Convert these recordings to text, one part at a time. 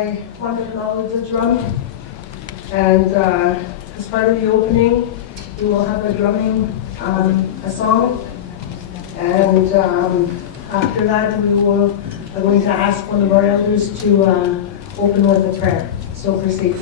I want to acknowledge the drum. And as part of the opening, we will have a drumming, a song. And after that, I'm going to ask one of our elders to open with a prayer. So proceed.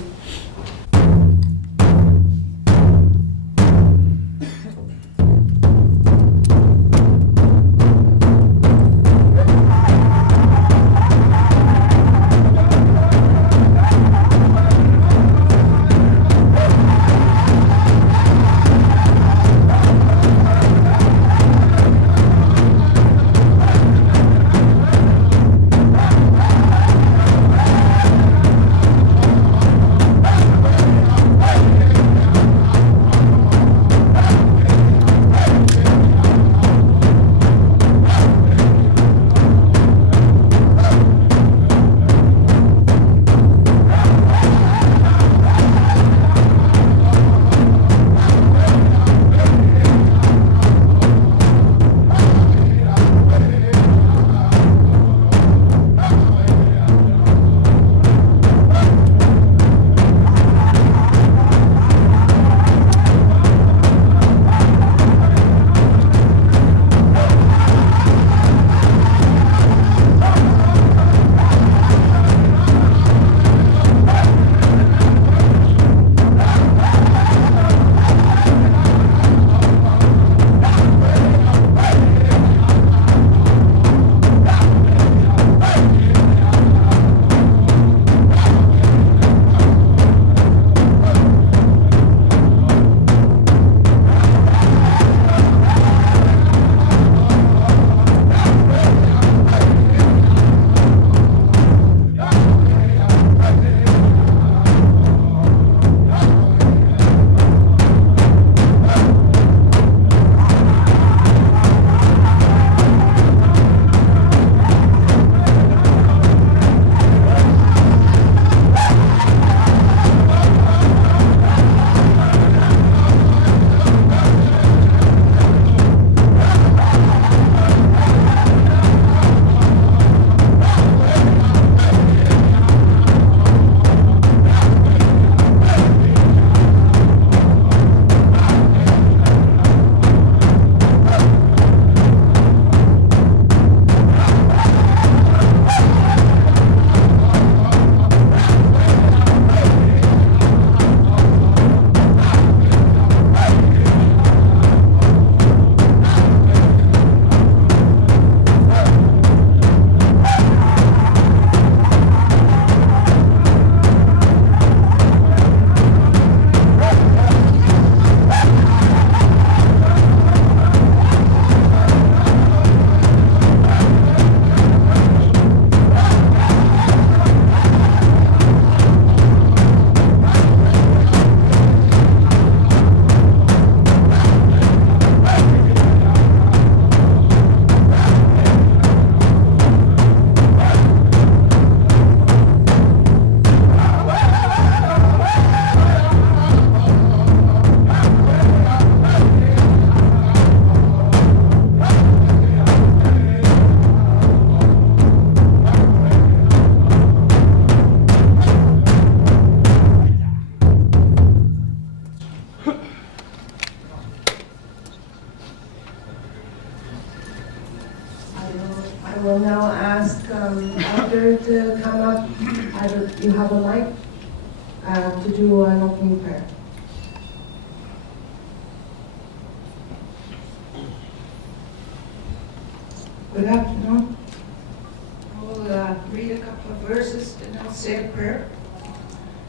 I will now ask Elder to come up. You have a mic to do an opening prayer. Good afternoon. I will read a couple of verses and I'll say a prayer.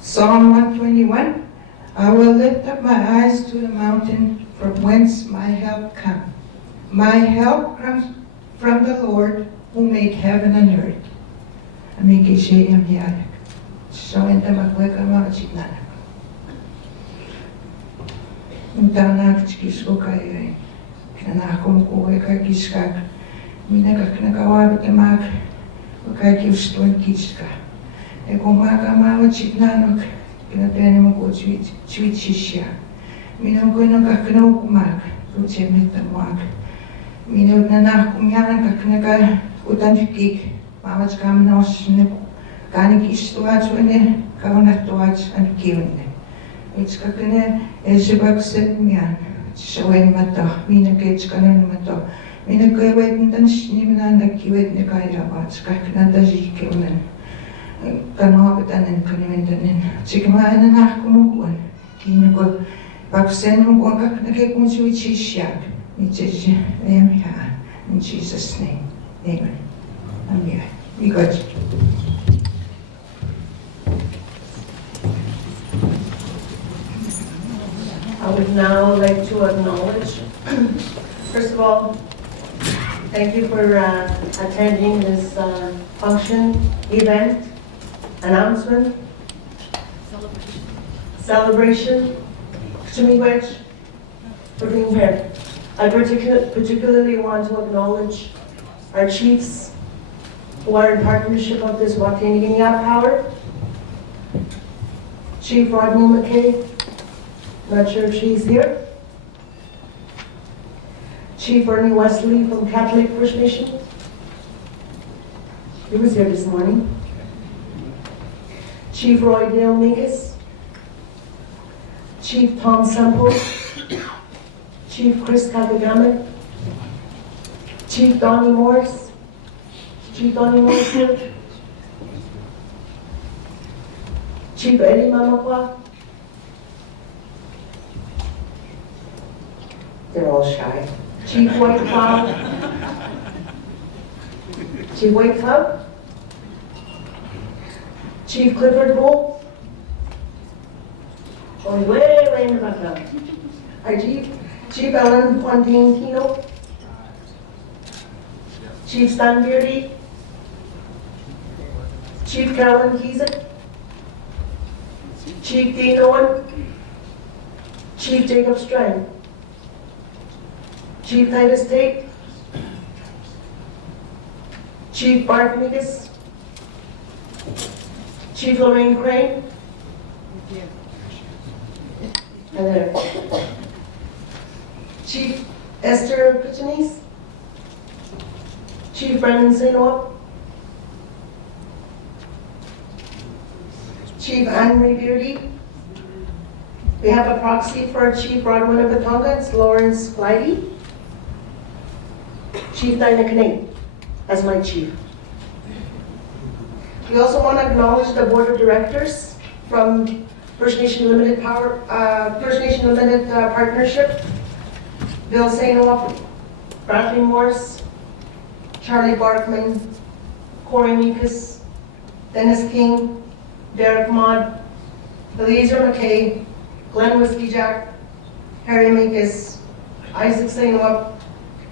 Psalm 121. I will lift up my eyes to the mountain from whence my help comes. My help comes from the Lord who made heaven and earth. Amiki sheyam hiarak. Shawenta makweka mawachitnanak. Untanak chkisko kaya. Kanakom kuweka kiskak. Minagak nagawabit amak. Wakaki ustun kiska. Eko maka mawachitnanak. Kinatene mo ko chwitshisya. Minagko nagaknaw kumak. Rutsemitamwak. Minag na kumyanan kak naga utanfikik. Mawach kam na osne Kanikishtuachwene, Kavanatuach and Kiwene. It's Kakane, Eshibaksetmian, Shawen Mata, Mina Gage Mato, Mina Gawed and Snimna, the Kiwed Nikaira, Skakana Jikunen, Kanovitan and Kanimentan, Chikama and Nakumukun, Kinako, Baksen, Wakakakun, which is Shak, which is in Jesus' name. Amen. Amen. Be good. I would now like to acknowledge, first of all, thank you for attending this function, event, announcement, celebration, Chimiwech, for being here. I particularly want to acknowledge our chiefs who are in partnership of this Wataynikaneyap Power. Chief Rodney McKay, not sure if she's here. Chief Ernie Wesley from Catholic First Nation. He was here this morning. Chief Roy Dale Minkus. Chief Tom Semple. Chief Chris Kakagamet. Chief Donnie Morris. Chief Donnie Morris here. Chief Eddie Mamakwa. They're all shy. Chief White Cloud. Chief White Cloud. Chief Clifford Bull. Going way in the background. Our Chief Ellen Fontantino. Chief Stan Beardy. Chief Carolyn Kiesek. Chief Dean Owen. Chief Jacob Strang. Chief Titus Tate. Chief Bart Migas. Chief Lorraine Crane. And there. Chief Esther Kuchinis. Chief Brendan Sinop. Chief Anne-Marie Beardy. We have a proxy for Chief Rodwin of Batonga, it's Lawrence Flighty. Chief Dinah as my chief. We also want to acknowledge the board of directors from First Nation Limited Partnership. Bill Sainop, Bradley Morris, Charlie Barkman, Corey Meekus, Dennis King, Derek Maude, Eliezer McKay, Glenn Whiskey Jack, Harry Meekus, Isaac Sainop,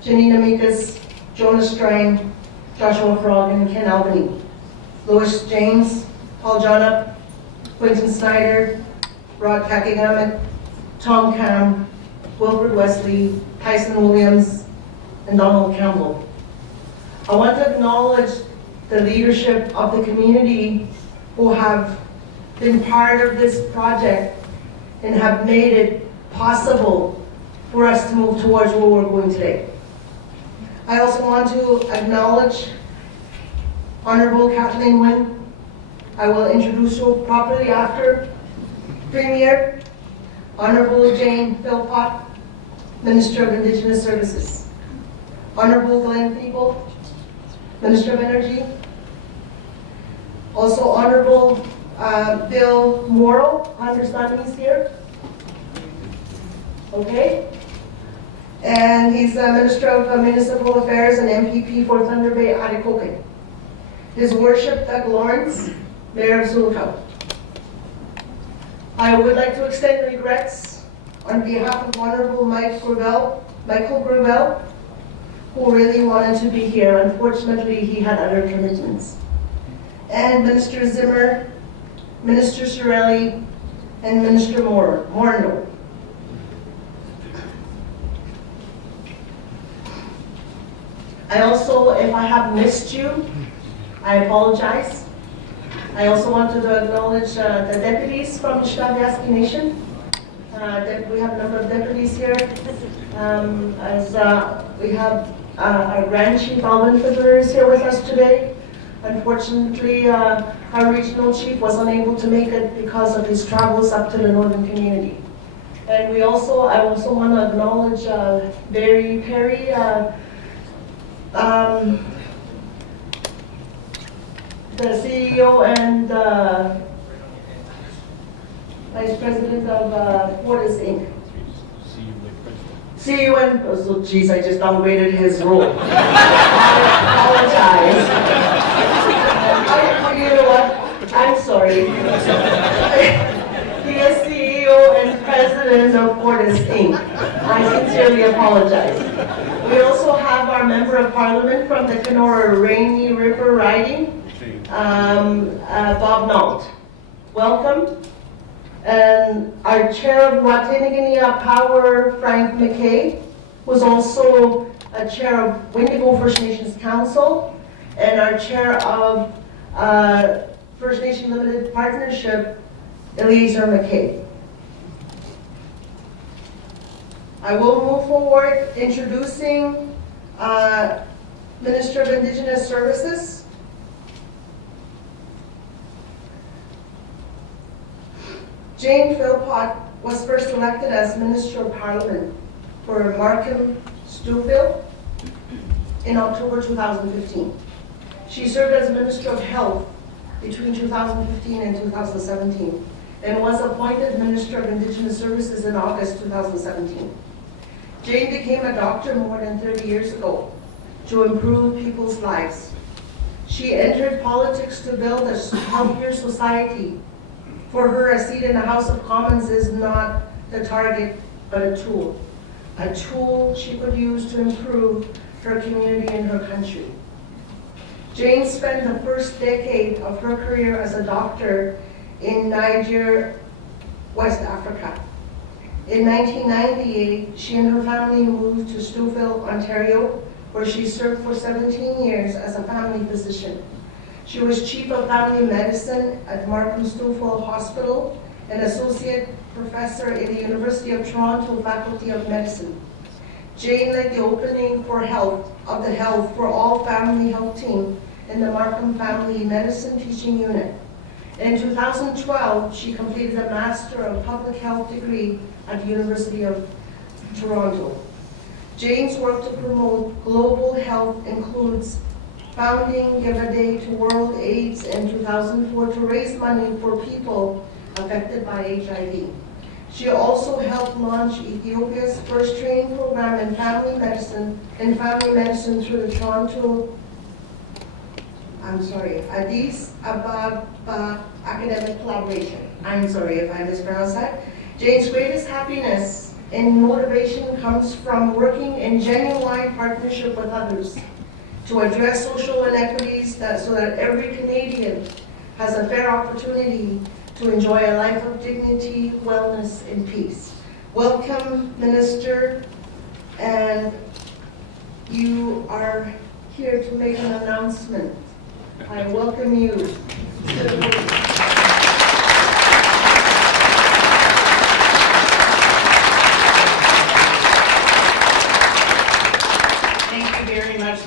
Janina Meekus, Jonas Strang, Joshua Frog, and Ken Albany. Louis James, Paul Jonup, Quentin Snyder, Rod Kakagamet, Tom Cam, Wilfred Wesley, Tyson Williams, and Donald Campbell. I want to acknowledge the leadership of the community who have been part of this project and have made it possible for us to move towards where we're going today. I also want to acknowledge Honorable Kathleen Wynne. I will introduce her properly after Premier. Honorable Jane Philpott, Minister of Indigenous Services. Honorable Glenn Peeble, Minister of Energy. Also Honorable Bill Morrow, I understand he's here. Okay. And he's Minister of Municipal Affairs and MPP for Thunder Bay, Atikokan. His Worship Doug Lawrence, Mayor of Zulukau. I would like to extend regrets on behalf of Honorable Michael Gravel, who really wanted to be here. Unfortunately, he had other commitments. And Minister Zimmer, Minister Sorelli, and Minister Morneau. I also, if I have missed you, I apologize. I also wanted to acknowledge the deputies from the Shnagaski Nation. We have a number of deputies here. We have our Grand Chief Alvin Fiddler is here with us today. Unfortunately, our regional chief was unable to make it because of his travels up to the northern community. And I also want to acknowledge Barry Perry, the CEO and Vice President of Fortis Inc. CEO and, oh, so geez, I just downgraded his role. I apologize. You know what? I'm sorry. He is CEO and President of Fortis Inc. I sincerely apologize. We also have our Member of Parliament from the Kenora Rainy River riding, Bob Nault. Welcome. And our Chair of Wataynikaneyap Power, Frank McKay, was also a Chair of Windigo First Nations Council, and our Chair of First Nation Limited Partnership, Eliezer McKay. I will move forward introducing Minister of Indigenous Services. Jane Philpott was first elected as Minister of Parliament for Markham-Stouffville in October 2015. She served as Minister of Health between 2015 and 2017 and was appointed Minister of Indigenous Services in August 2017. Jane became a doctor more than 30 years ago to improve people's lives. She entered politics to build a healthier society. For her, a seat in the House of Commons is not the target, but a tool. A tool she could use to improve her community and her country. Jane spent the first decade of her career as a doctor in Niger, West Africa. In 1998, she and her family moved to Stouffville, Ontario, where she served for 17 years as a family physician. She was Chief of Family Medicine at Markham-Stouffville Hospital and Associate Professor in the University of Toronto Faculty of Medicine. Jane led the opening for Health for All Family Health team in the Markham Family Medicine Teaching Unit. In 2012, she completed a Master of Public Health degree at the University of Toronto. Jane's work to promote global health includes founding Give a Day to World AIDS in 2004 to raise money for people affected by HIV. She also helped launch Ethiopia's first training program in family medicine through the Addis Ababa Academic Collaboration. I'm sorry if I mispronounced that. Jane's greatest happiness and motivation comes from working in genuine partnership with others to address social inequities so that every Canadian has a fair opportunity to enjoy a life of dignity, wellness, and peace. Welcome, Minister, and you are here to make an announcement. I welcome you to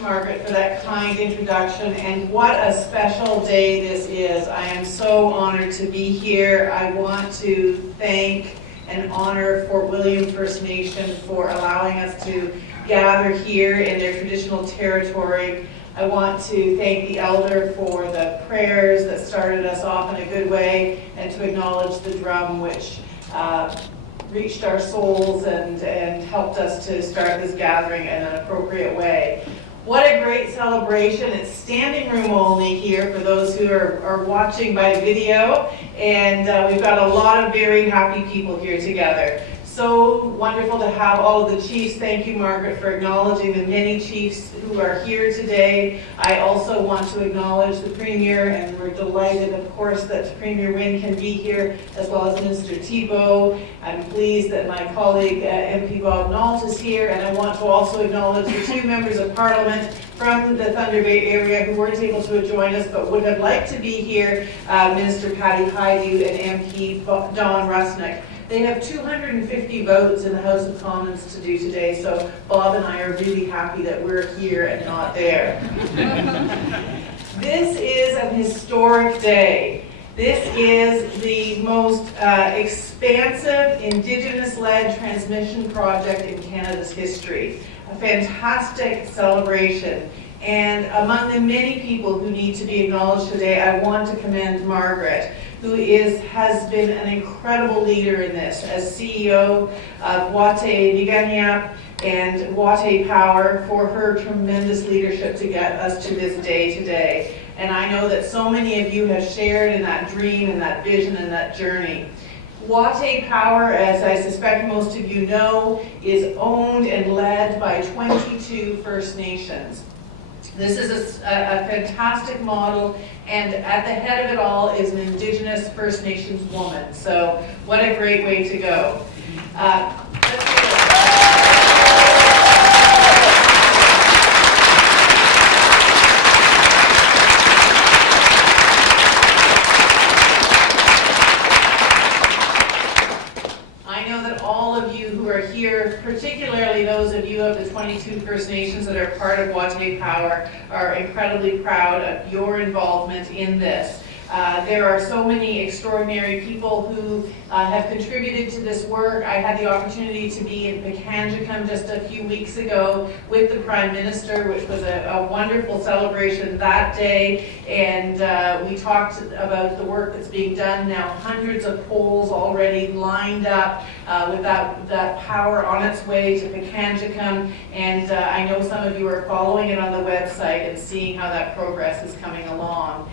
Margaret, for that kind introduction, and what a special day this is. I am so honored to be here. I want to thank and honor Fort William First Nation for allowing us to gather here in their traditional territory. I want to thank the elder for the prayers that started us off in a good way, and to acknowledge the drum which reached our souls and helped us to start this gathering in an appropriate way. What a great celebration. It's standing room only here for those who are watching by video, and we've got a lot of very happy people here together. So wonderful to have all of the chiefs. Thank you, Margaret, for acknowledging the many chiefs who are here today. I also want to acknowledge the Premier, and we're delighted, of course, that Premier Wynne can be here, as well as Minister Thibeault. I'm pleased that my colleague, MP Bob Nault, is here, and I want to also acknowledge the two members of Parliament from the Thunder Bay area who weren't able to join us but would have liked to be here, Minister Patty Hajdu and MP Don Rusnick. They have 250 votes in the House of Commons to do today, so Bob and I are really happy that we're here and not there. This an historic day. This is the most expansive Indigenous-led transmission project in Canada's history. A fantastic celebration. And among the many people who need to be acknowledged today, I want to commend Margaret, who has been an incredible leader in this as CEO of Wataynikaneyap and Watay Power, for her tremendous leadership to get us to this day today. And I know that so many of you have shared in that dream and that vision and that journey. Watay Power, as I suspect most of you know, is owned and led by 22 First Nations. This is a fantastic model, and at the head of it all is an Indigenous First Nations woman. So what a great way to go. Here, particularly those of you of the 22 First Nations that are part of Watay Power, are incredibly proud of your involvement in this. There are so many extraordinary people who have contributed to this work. I had the opportunity to be in Pekanjikam just a few weeks ago with the Prime Minister, which was a wonderful celebration that day, and we talked about the work that's being done now. Hundreds of poles already lined up with that power on its way to Pekanjikam, and I know some of you are following it on the website and seeing how that progress is coming along.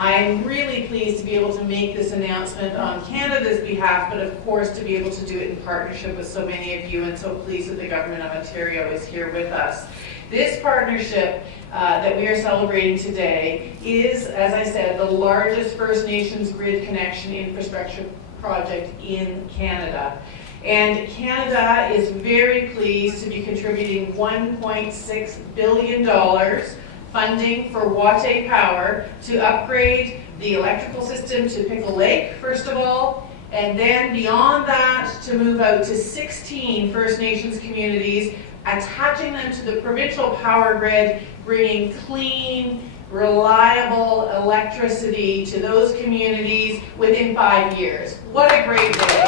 I'm really pleased to be able to make this announcement on Canada's behalf, but of course to be able to do it in partnership with so many of you, and so pleased that the Government of Ontario is here with us. This partnership that we are celebrating today is, as I said, the largest First Nations grid connection infrastructure project in Canada. And Canada is very pleased to be contributing $1.6 billion funding for Watay Power to upgrade the electrical system to Pickle Lake, first of all, and then beyond that to move out to 16 First Nations communities, attaching them to the provincial power grid, bringing clean, reliable electricity to those communities within 5 years. What a great day.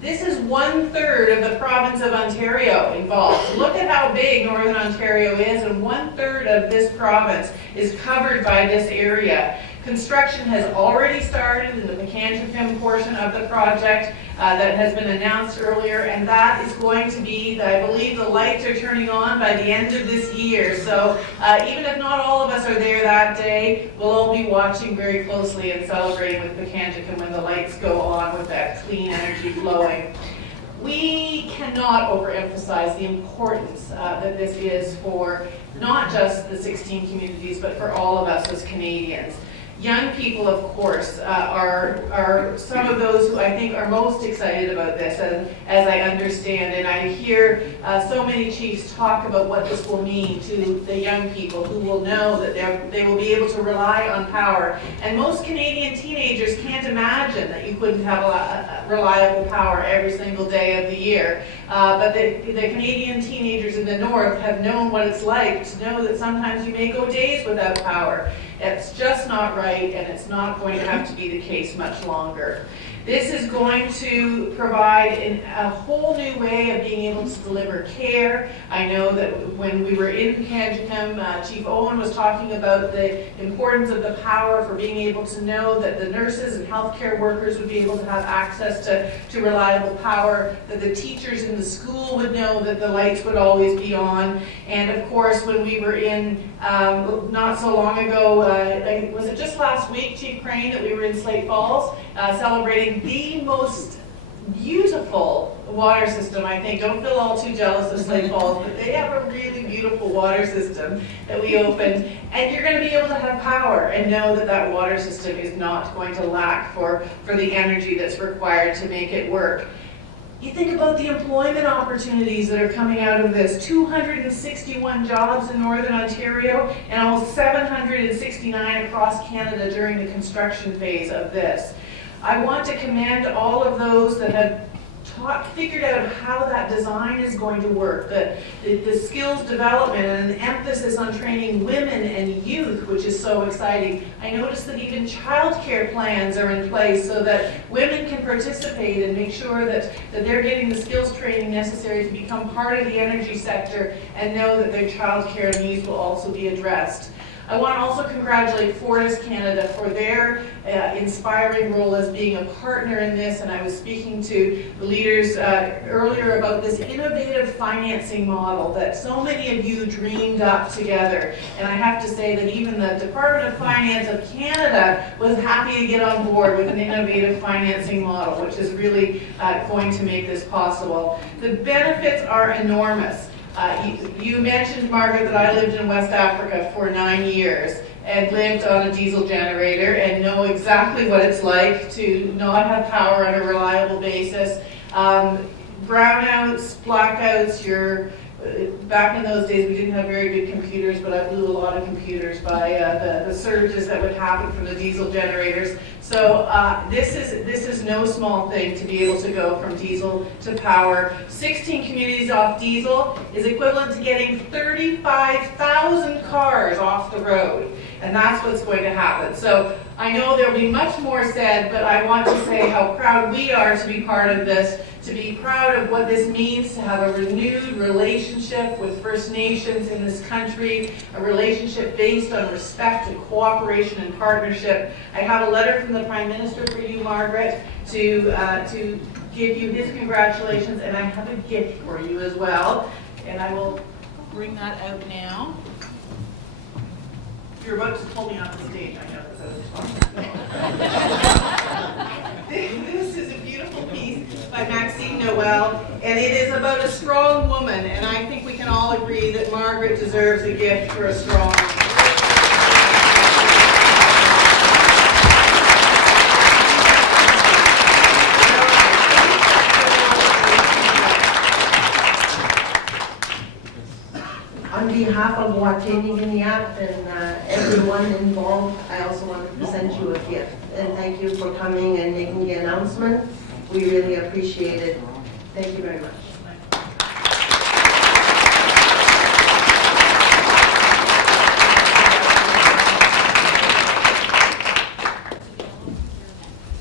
This is 1/3 of the province of Ontario involved. Look at how big Northern Ontario is, and 1/3 of this province is covered by this area. Construction has already started in the Pekanjikam portion of the project that has been announced earlier, and that is going to be, I believe the lights are turning on by the end of this year. So even if not all of us are there that day, we'll all be watching very closely and celebrating with Pekanjikam when the lights go on with that clean energy flowing. We cannot overemphasize the importance that this is for not just the 16 communities, but for all of us as Canadians. Young people, of course, are some of those who I think are most excited about this, as I understand. And I hear so many chiefs talk about what this will mean to the young people, who will know that they will be able to rely on power. And most Canadian teenagers can't imagine that you couldn't have reliable power every single day of the year. But the Canadian teenagers in the north have known what it's like to know that sometimes you may go days without power. It's just not right, and it's not going to have to be the case much longer. This is going to provide a whole new way of being able to deliver care. I know that when we were in Pekanjikam, Chief Owen was talking about the importance of the power for being able to know that the nurses and healthcare workers would be able to have access to reliable power, that the teachers in the school would know that the lights would always be on. And of course, when we were in, not so long ago, was it just last week, Chief Crane, that we were in Slate Falls, celebrating the most beautiful water system, I think. Don't feel all too jealous of Slate Falls, but they have a really beautiful water system that we opened. And you're going to be able to have power and know that that water system is not going to lack for the energy that's required to make it work. You think about the employment opportunities that are coming out of this. 261 jobs in Northern Ontario and almost 769 across Canada during the construction phase of this. I want to commend all of those that have figured out how that design is going to work, the skills development and an emphasis on training women and youth, which is so exciting. I noticed that even childcare plans are in place so that women can participate and make sure that they're getting the skills training necessary to become part of the energy sector and know that their childcare needs will also be addressed. I want to also congratulate Fortis Canada for their inspiring role as being a partner in this, and I was speaking to the leaders earlier about this innovative financing model that so many of you dreamed up together. And I have to say that even the Department of Finance of Canada was happy to get on board with an innovative financing model, which is really going to make this possible. The benefits are enormous. You mentioned, Margaret, that I lived in West Africa for 9 years and lived on a diesel generator and know exactly what it's like to not have power on a reliable basis. Brownouts, blackouts, back in those days we didn't have very good computers, but I blew a lot of computers by the surges that would happen from the diesel generators. So this is no small thing to be able to go from diesel to power. 16 communities off diesel is equivalent to getting 35,000 cars off the road. And that's what's going to happen. So I know there'll be much more said, but I want to say how proud we are to be part of this, to be proud of what this means to have a renewed relationship with First Nations in this country, a relationship based on respect and cooperation and partnership. I have a letter from the Prime Minister for you, Margaret, to give you his congratulations, and I have a gift for you as well. And I will bring that out now. You're about to pull me off the stage, I know, This is a beautiful piece by Maxine Noel, and it is about a strong woman, and I think we can all agree that Margaret deserves a gift for a strong woman. On behalf of Wataynikaneyap and everyone involved, I also want to present you a gift. And thank you for coming and making the announcement. We really appreciate it. Thank you very much.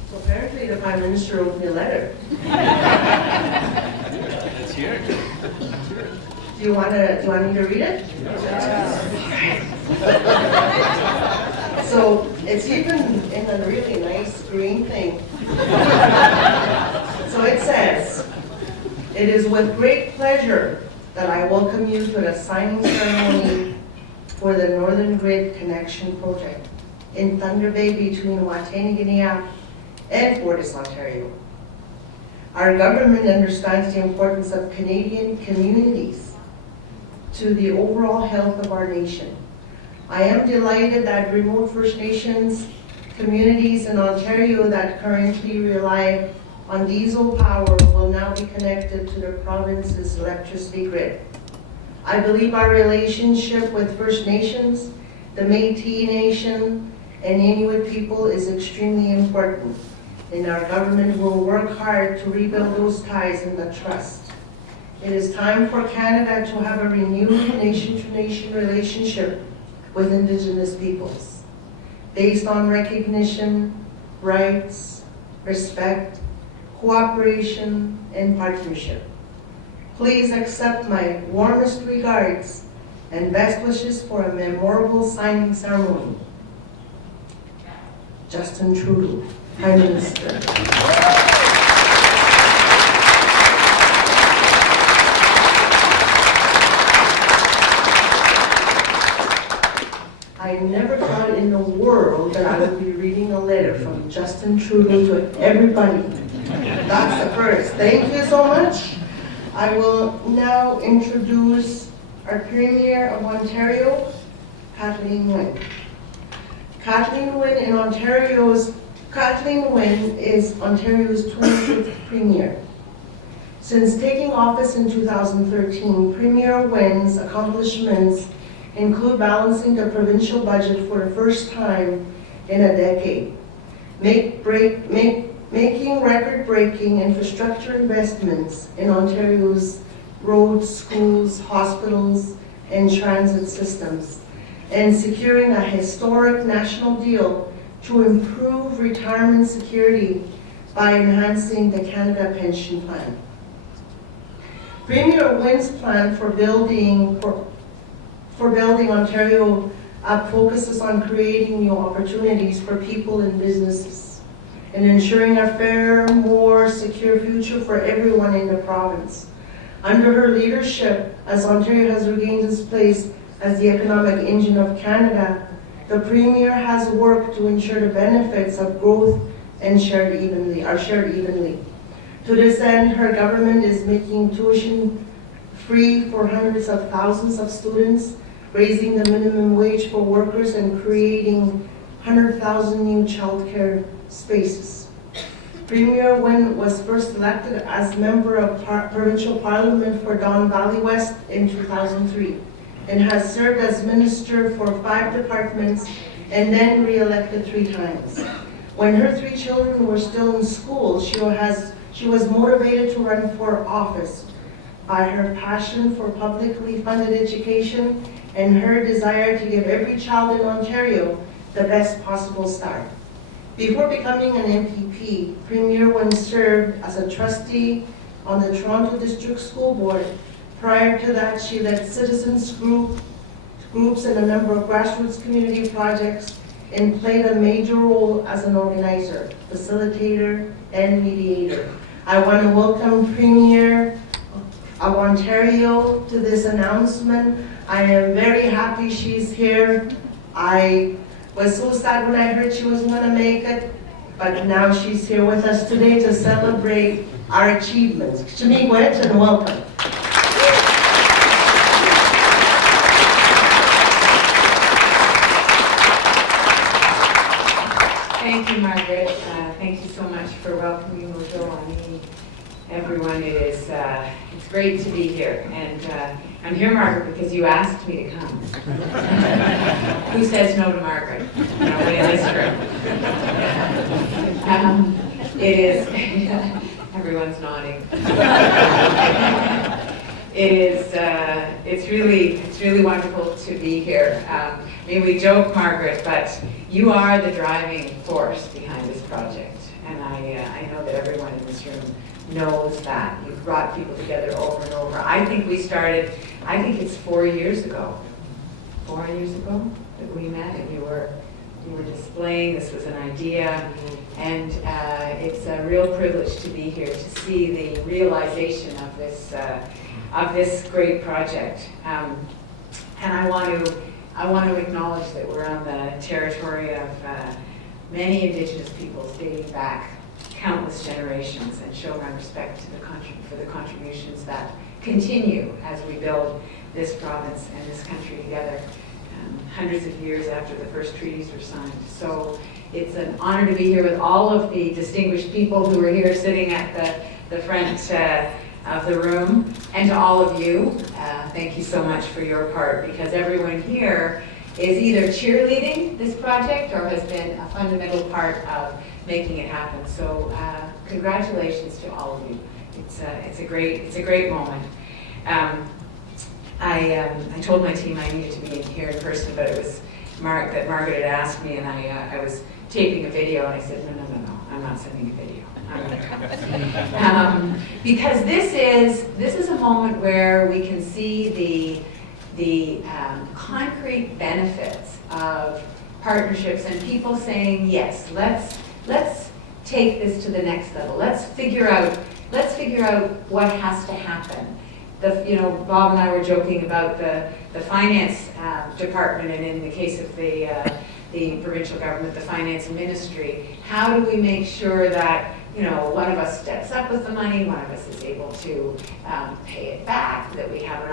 So apparently the Prime Minister wrote me a letter. It's here. Do you want me to read it? So it's even in a really nice green thing. So it says, "It is with great pleasure that I welcome you to the signing ceremony for the Northern Grid Connection Project in Thunder Bay between Wataynikaneyap and Fortis, Ontario. Our government understands the importance of Canadian communities to the overall health of our nation. I am delighted that remote First Nations communities in Ontario that currently rely on diesel power will now be connected to the province's electricity grid. I believe our relationship with First Nations, the Métis Nation, and Inuit people is extremely important, and our government will work hard to rebuild those ties and the trust. It is time for Canada to have a renewed nation-to-nation relationship with Indigenous peoples, based on recognition, rights, respect, cooperation, and partnership. Please accept my warmest regards and best wishes for a memorable signing ceremony. Justin Trudeau, Prime Minister." I never thought in the world that I would be reading a letter from Justin Trudeau to everybody. That's the first. Thank you so much. I will now introduce our Premier of Ontario, Kathleen Wynne. Kathleen Wynne is Ontario's 25th Premier. Since taking office in 2013, Premier Nguyen's accomplishments include balancing the provincial budget for the first time in a decade, making record-breaking infrastructure investments in Ontario's roads, schools, hospitals, and transit systems, and securing a historic national deal to improve retirement security by enhancing the Canada Pension Plan. Premier Nguyen's plan for building Ontario focuses on creating new opportunities for people and businesses and ensuring a fair, more secure future for everyone in the province. Under her leadership, as Ontario has regained its place as the economic engine of Canada, the Premier has worked to ensure the benefits of growth and are shared evenly. To this end, her government is making tuition free for hundreds of thousands of students, raising the minimum wage for workers, and creating 100,000 new childcare spaces. Premier Nguyen was first elected as member of provincial parliament for Don Valley West in 2003 and has served as minister for 5 departments and then re-elected 3 times. When her 3 children were still in school, she was motivated to run for office by her passion for publicly funded education and her desire to give every child in Ontario the best possible start. Before becoming an MPP, Premier Nguyen served as a trustee on the Toronto District School Board. Prior to that, she led citizens groups and a number of grassroots community projects and played a major role as an organizer, facilitator, and mediator. I want to welcome Premier of Ontario to this announcement. I am very happy she's here. I was so sad when I heard she wasn't going to make it, but now she's here with us today to celebrate our achievements. Shamiigwet, and welcome. Thank you, Margaret. Thank you so much for welcoming me, everyone. It's great to be here, and I'm here, Margaret, because you asked me to come. Who says no to Margaret? Nobody in this room. It is. Everyone's nodding. It's really wonderful to be here. We joke, Margaret, but you are the driving force behind this project, and I know that everyone in this room knows that. You've brought people together over and over. I think it's 4 years ago. 4 years ago that we met, and you were displaying. This was an idea, and it's a real privilege to be here to see the realization of this great project. And I want to acknowledge that we're on the territory of many Indigenous peoples dating back countless generations, and show my respect to for the contributions that continue as we build this province and this country together, hundreds of years after the first treaties were signed. So it's an honor to be here with all of the distinguished people who are here sitting at the front of the room, and to all of you, thank you so much for your part, because everyone here is either cheerleading this project or has been a fundamental part of making it happen. So congratulations to all of you. It's a great moment. I told my team I needed to be here in person, but it was that Margaret had asked me, and I was taping a video, and I said, no, I'm not sending a video. I'm going to come. Because this is a moment where we can see the concrete benefits of partnerships and people saying, yes, let's take this to the next level. Let's figure out what has to happen. Bob and I were joking about the finance department, and in the case of the provincial government, the finance ministry. How do we make sure that one of us steps up with the money, one of us is able to pay it back, that we have an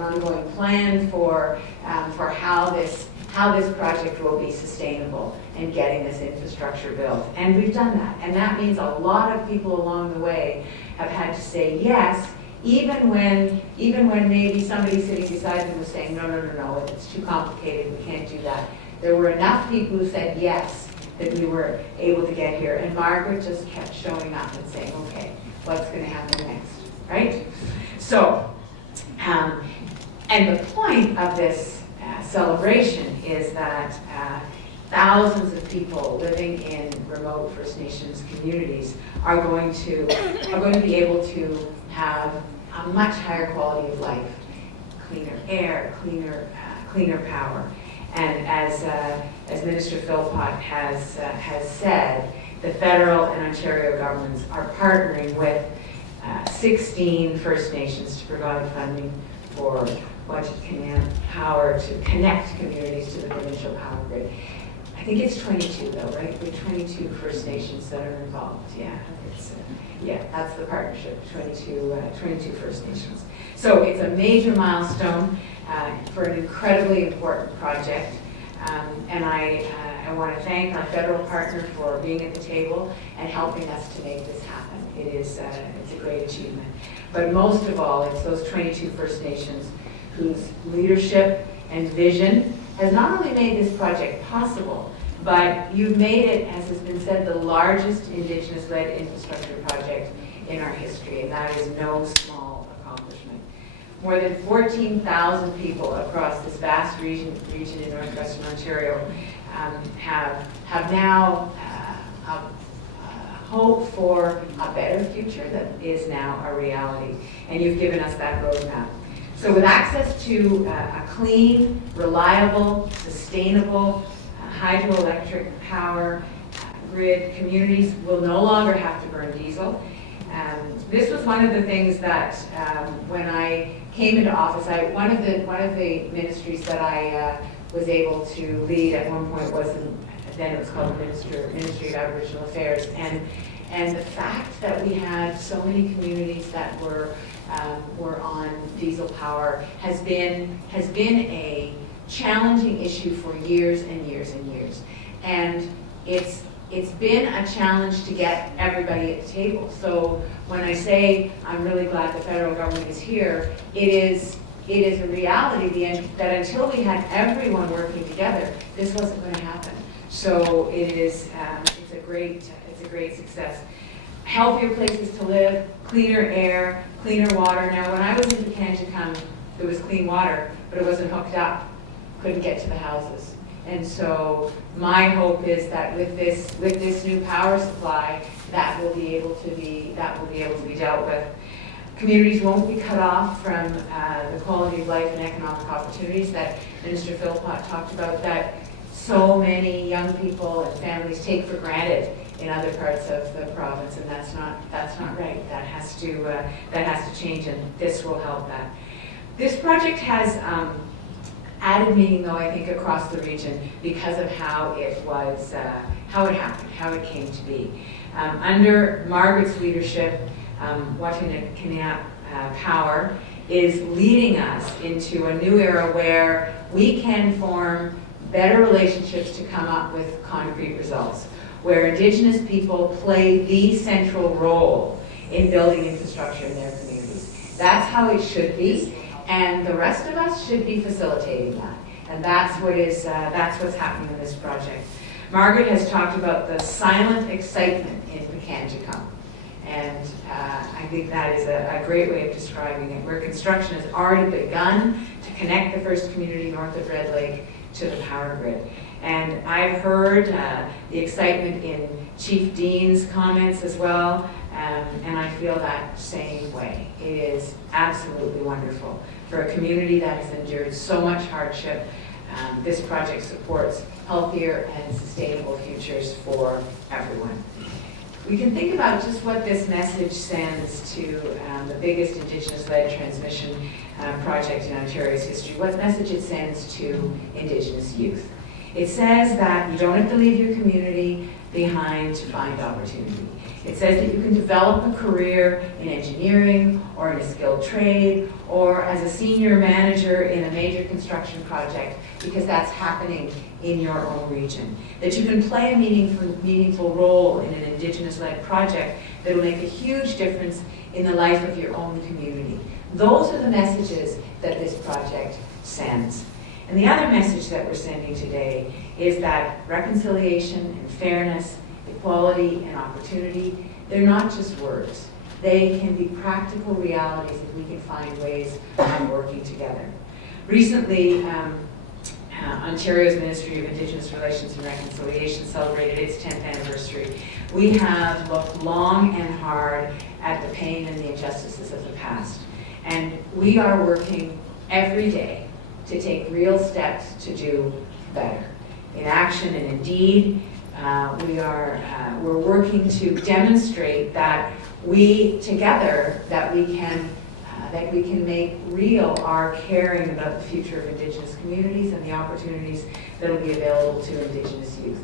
ongoing plan for how how this project will be sustainable and getting this infrastructure built. And we've done that. And that means a lot of people along the way have had to say yes, even when maybe somebody sitting beside them was saying, no, it's too complicated, we can't do that. There were enough people who said yes that we were able to get here. And Margaret just kept showing up and saying, okay, what's going to happen next, right? So, and the point of this celebration is that thousands of people living in remote First Nations communities are going to be able to have a much higher quality of life, cleaner air, cleaner power. And as Minister Philpott has said, the federal and Ontario governments are partnering with 16 First Nations to provide funding for Wataynikaneyap Power to connect communities to the provincial power grid. I think it's 22 though, right? With 22 First Nations that are involved. Yeah, that's the partnership, 22 First Nations. So it's a major milestone for an incredibly important project. And I want to thank our federal partner for being at the table and helping us to make this happen. It's a great achievement. But most of all, it's those 22 First Nations whose leadership and vision has not only made this project possible, but you've made it, as has been said, the largest Indigenous-led infrastructure project in our history, and that is no small accomplishment. More than 14,000 people across this vast region in Northwestern Ontario have now hope for a better future that is now a reality, and you've given us that roadmap. So with access to a clean, reliable, sustainable hydroelectric power grid, communities will no longer have to burn diesel. This was one of the things that when I came into office, one of the ministries that I was able to lead at one point was, then it was called Ministry of Aboriginal Affairs, and the fact that we had so many communities that were on diesel power has been a challenging issue for years and years and years. And it's been a challenge to get everybody at the table. So when I say I'm really glad the federal government is here, it is a reality that until we had everyone working together, this wasn't going to happen. So it's a great success. Healthier places to live, cleaner air, cleaner water. Now, when I was in Pikangikum, there was clean water, but it wasn't hooked up. Couldn't get to the houses. And so my hope is that with this new power supply, that will be able to be dealt with. Communities won't be cut off from the quality of life and economic opportunities that Minister Philpott talked about, that so many young people and families take for granted in other parts of the province, and that's not right. That has to change, and this will help that. This project has added meaning, though, I think, across the region because of how it happened, how it came to be. Under Margaret's leadership, Wataynikaneyap Power is leading us into a new era where we can form better relationships to come up with concrete results, where Indigenous people play the central role in building infrastructure in their communities. That's how it should be, and the rest of us should be facilitating that. And that's what's happening in this project. Margaret has talked about the silent excitement in Pikangikum, and I think that is a great way of describing it, where construction has already begun to connect the first community north of Red Lake to the power grid. And I've heard the excitement in Chief Dean's comments as well, and I feel that same way. It is absolutely wonderful. For a community that has endured so much hardship, this project supports healthier and sustainable futures for everyone. We can think about just what this message sends to the biggest Indigenous-led transmission project in Ontario's history, what message it sends to Indigenous youth. It says that you don't have to leave your community, behind to find opportunity. It says that you can develop a career in engineering or in a skilled trade or as a senior manager in a major construction project because that's happening in your own region. That you can play a meaningful role in an Indigenous-led project that will make a huge difference in the life of your own community. Those are the messages that this project sends. And the other message that we're sending today is that reconciliation and fairness, equality and opportunity, they're not just words. They can be practical realities if we can find ways of working together. Recently, Ontario's Ministry of Indigenous Relations and Reconciliation celebrated its 10th anniversary. We have looked long and hard at the pain and the injustices of the past. And we are working every day to take real steps to do better. In action and in deed, we're working to demonstrate that we together, that we can make real our caring about the future of Indigenous communities and the opportunities that will be available to Indigenous youth.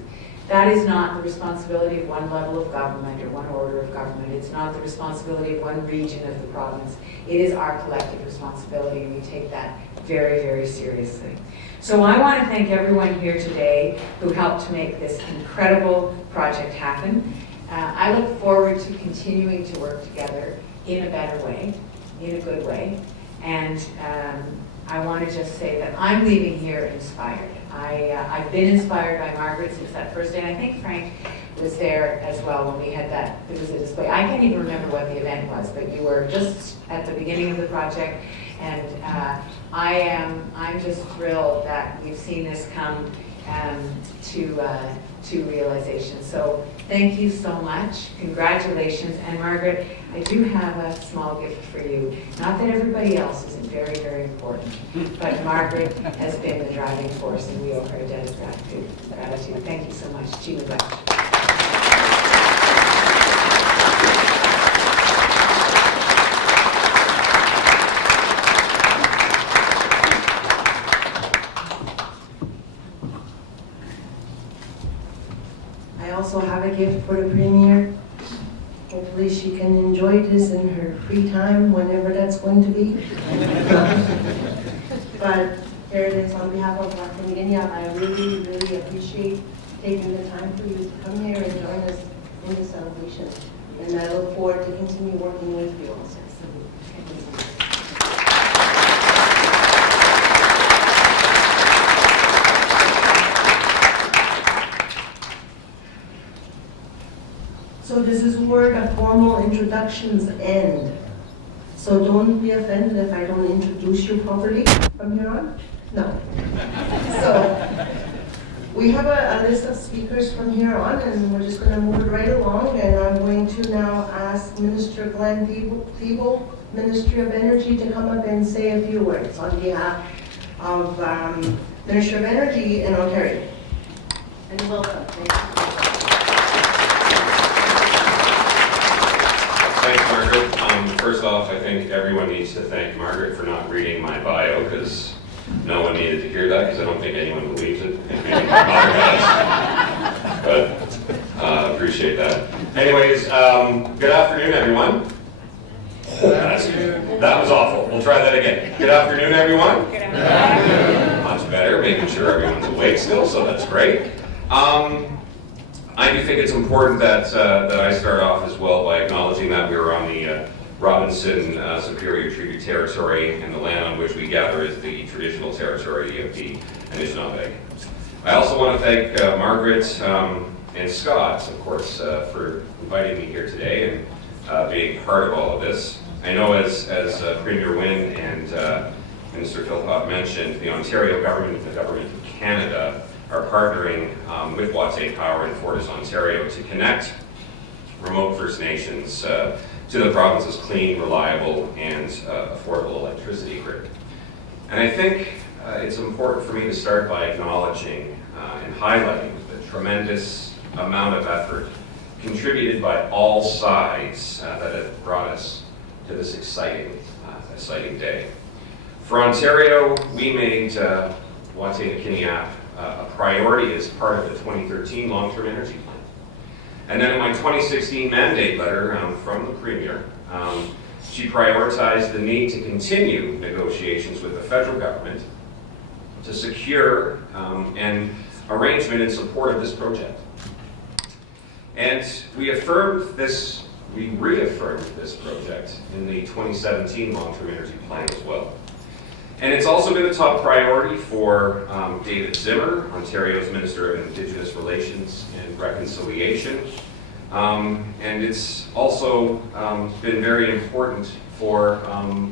That is not the responsibility of one level of government or one order of government. It's not the responsibility of one region of the province. It is our collective responsibility, and we take that very, very seriously. So I want to thank everyone here today who helped to make this incredible project happen. I look forward to continuing to work together in a better way, in a good way. And I want to just say that I'm leaving here inspired. I've been inspired by Margaret since that first day, and I think Frank was there as well when we had that, there was a display. I can't even remember what the event was, but you were just at the beginning of the project, and I'm just thrilled that we've seen this come to realization. So thank you so much. Congratulations. And Margaret, I do have a small gift for you. Not that everybody else isn't very, very important, but Margaret has been the driving force, and we owe her a debt of gratitude. Thank you so much. Chief. I also have a gift for the Premier. Hopefully she can enjoy this in her free time, whenever that's going to be. But here it is on behalf of Wataynikaneyap. I really, really appreciate taking the time for you to come here and join us in the celebration. And I look forward to continue working with you also. Thank you so much. So this is where the formal introductions end. So don't be offended if I don't introduce you properly from here on. No. So we have a list of speakers from here on, and we're just going to move it right along. And I'm going to now ask Minister Glenn Thiebel, Ministry of Energy, to come up and say a few words on behalf of Minister of Energy in Ontario. And welcome. Thank you. Thanks, Margaret. First off, I think everyone needs to thank Margaret for not reading my bio, because no one needed to hear that, because I don't think anyone believes it. But appreciate that. Anyways, good afternoon, everyone. That was awful. We'll try that again. Good afternoon, everyone. Good afternoon. Much better, making sure everyone's awake still, so that's great. I do think it's important that I start off as well by acknowledging that we are on the Robinson Superior Treaty Territory, and the land on which we gather is the traditional territory of the Anishinaabe. I also want to thank Margaret and Scott, of course, for inviting me here today and being part of all of this. I know as Premier Wynne and Minister Philpott mentioned, the Ontario government and the government of Canada are partnering with Watay Power and Fortis, Ontario, to connect remote First Nations to the province's clean, reliable, and affordable electricity grid. And I think it's important for me to start by acknowledging and highlighting the tremendous amount of effort contributed by all sides that have brought us to this exciting day. For Ontario, we made Wataynikaneyap a priority as part of the 2013 long-term energy plan. And then in my 2016 mandate letter from the Premier, she prioritized the need to continue negotiations with the federal government to secure an arrangement in support of this project. And we reaffirmed this project in the 2017 Long-Term Energy Plan as well. And it's also been a top priority for David Zimmer, Ontario's Minister of Indigenous Relations and Reconciliation. And it's also been very important for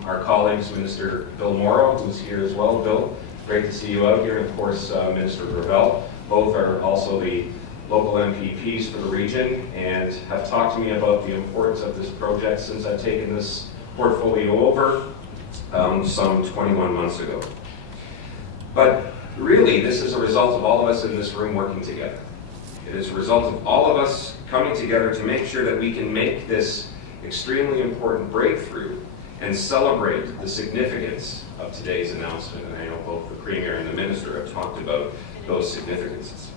our colleagues, Minister Bill Morrow, who's here as well. Bill, great to see you out here. And of course, Minister Gravel. Both are also the local MPPs for the region and have talked to me about the importance of this project since I've taken this portfolio over some 21 months ago. But really, this is a result of all of us in this room working together. It is a result of all of us coming together to make sure that we can make this extremely important breakthrough and celebrate the significance of today's announcement. And I know both the Premier and the Minister have talked about those significances.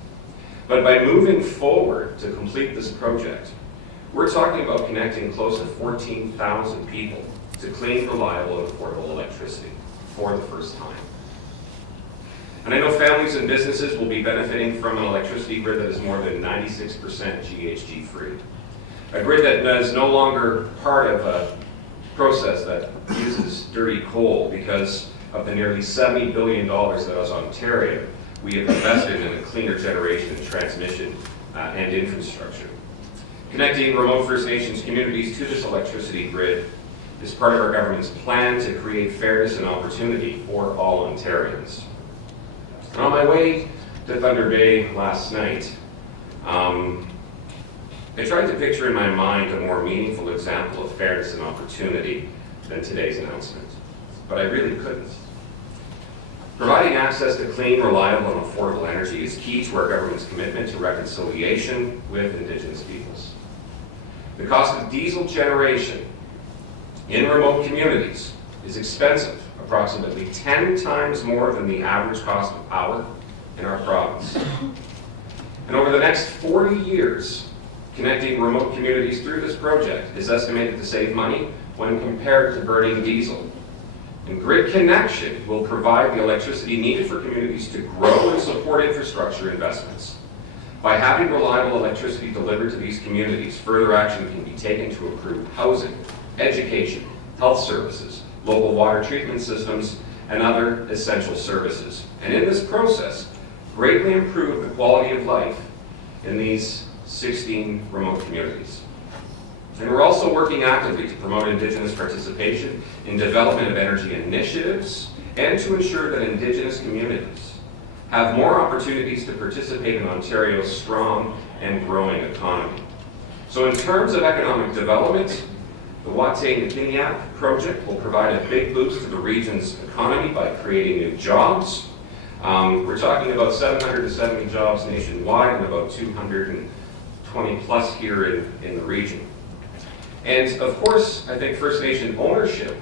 But by moving forward to complete this project, we're talking about connecting close to 14,000 people to clean, reliable, and affordable electricity for the first time. And I know families and businesses will be benefiting from an electricity grid that is more than 96% GHG free. A grid that is no longer part of a process that uses dirty coal because of the nearly $70 billion that as Ontario we have invested in a cleaner generation, transmission, and infrastructure. Connecting remote First Nations communities to this electricity grid is part of our government's plan to create fairness and opportunity for all Ontarians. And on my way to Thunder Bay last night, I tried to picture in my mind a more meaningful example of fairness and opportunity than today's announcement, but I really couldn't. Providing access to clean, reliable, and affordable energy is key to our government's commitment to reconciliation with Indigenous peoples. The cost of diesel generation in remote communities is expensive, approximately 10 times more than the average cost of power in our province. And over the next 40 years, connecting remote communities through this project is estimated to save money when compared to burning diesel. And grid connection will provide the electricity needed for communities to grow and support infrastructure investments. By having reliable electricity delivered to these communities, further action can be taken to improve housing, education, health services, local water treatment systems, and other essential services. And in this process, greatly improve the quality of life in these 16 remote communities. And we're also working actively to promote Indigenous participation in development of energy initiatives and to ensure that Indigenous communities have more opportunities to participate in Ontario's strong and growing economy. So in terms of economic development, the Wataynikaneyap project will provide a big boost to the region's economy by creating new jobs. We're talking about 770 jobs nationwide and about 220 plus here in the region. And of course, I think First Nation ownership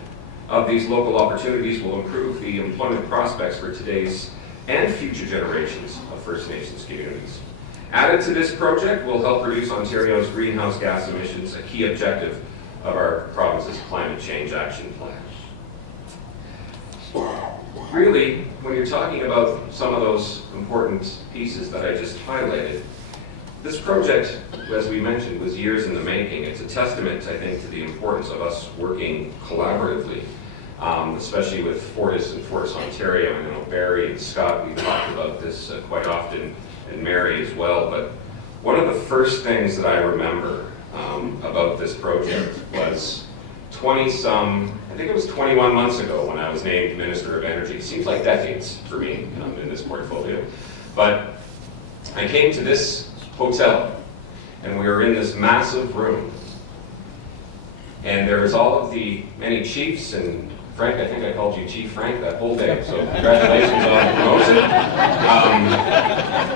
of these local opportunities will improve the employment prospects for today's and future generations of First Nations communities. Added to this project will help reduce Ontario's greenhouse gas emissions, a key objective of our province's climate change action plan. Really, when you're talking about some of those important pieces that I just highlighted, this project, as we mentioned, was years in the making. It's a testament, I think, to the importance of us working collaboratively, especially with Fortis and Fortis Ontario. I know Barry and Scott, we talked about this quite often, and Mary as well. But one of the first things that I remember about this project was 20-some, I think it was 21 months ago when I was named Minister of Energy. It seems like decades for me in this portfolio. But I came to this hotel, and we were in this massive room, and there was all of the many chiefs, and Frank, I think I called you Chief Frank that whole day, so congratulations on the promotion.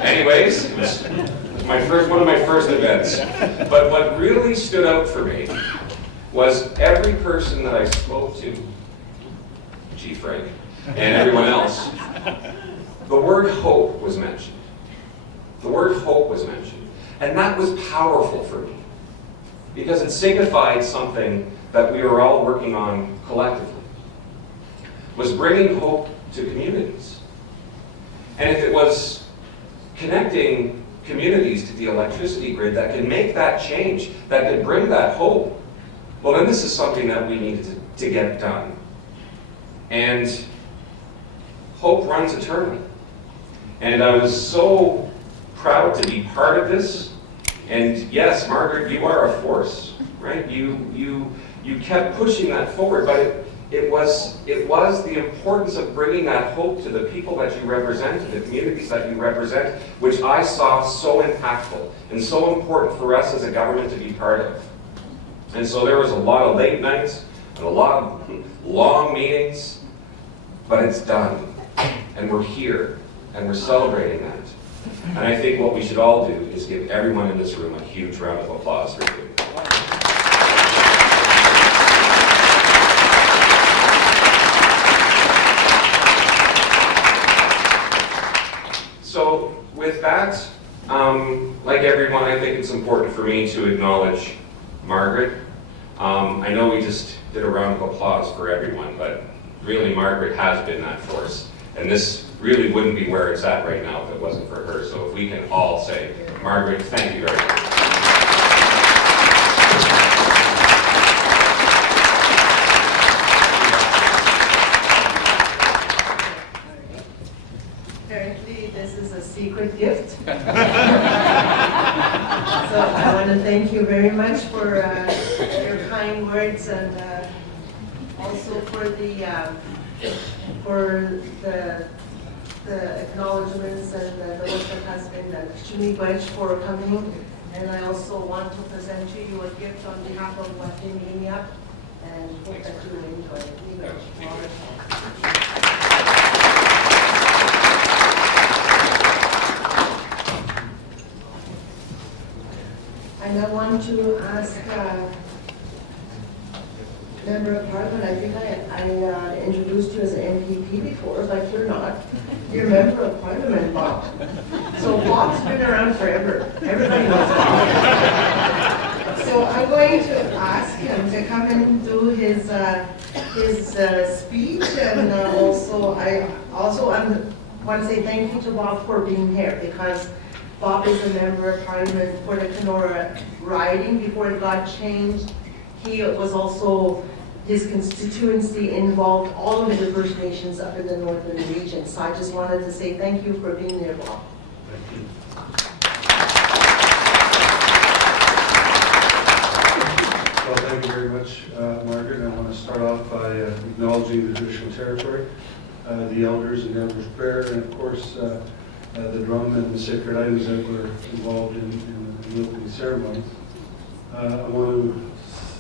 Anyways, it was one of my first events, but what really stood out for me was every person that I spoke to, Chief Frank, and everyone else, the word hope was mentioned. The word hope was mentioned. And that was powerful for me, because it signified something that we were all working on collectively, was bringing hope to communities. And if it was connecting communities to the electricity grid that can make that change, that could bring that hope, well, then this is something that we needed to get done. And hope runs eternally. And I was so proud to be part of this. And yes, Margaret, you are a force, right? You kept pushing that forward, but it was the importance of bringing that hope to the people that you represent, to the communities that you represent, which I saw so impactful and so important for us as a government to be part of. And so there was a lot of late nights and a lot of long meetings, but it's done. And we're here, and we're celebrating that. And I think what we should all do is give everyone in this room a huge round of applause for doing that. So with that, like everyone, I think it's important for me to acknowledge Margaret. I know we just did a round of applause for everyone, but really Margaret has been that force. And this really wouldn't be where it's at right now if it wasn't for her. So if we can all say, Margaret, thank you very much. Apparently, this is a secret gift. So I want to thank you very much for your kind words, and also for the acknowledgements and the work that has been done. Extremely grateful for coming, and I also want to present to you a gift on behalf of Wataynikaneyap, and hope that you will enjoy it. And I want to ask Member of Parliament, I think I introduced you as an MPP before, but you're not. You're a Member of Parliament, Bob. So Bob's been around forever. Everybody knows Bob. So I'm going to ask him to come and do his speech, and I want to say thank you to Bob for being here, because Bob is a Member of Parliament for the Kenora riding before it got changed. He was also, his constituency involved all of the First Nations up in the northern region. So I just wanted to say thank you for being there, Bob. Thank you. Well, thank you very much, Margaret. I want to start off by acknowledging the traditional territory, the elders and the elders' prayer, and of course the drum and the sacred items that were involved in the opening ceremony. I want to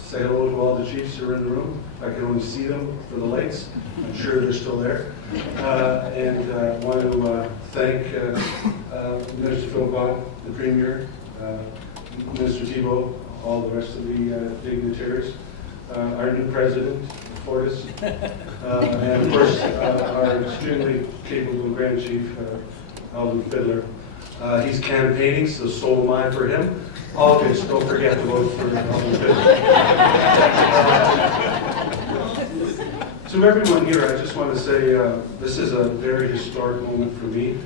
say hello to all the chiefs who are in the room. I can only see them for the lights. I'm sure they're still there. And I want to thank Minister Philpott, the Premier, Minister Thibault, all the rest of the dignitaries, our new president, Fortis, and of course our extremely capable Grand Chief, Alvin Fiddler. He's campaigning, so am I for him. August, don't forget to vote for Alvin Fiddler. To everyone here, I just want to say this is a very historic moment for me.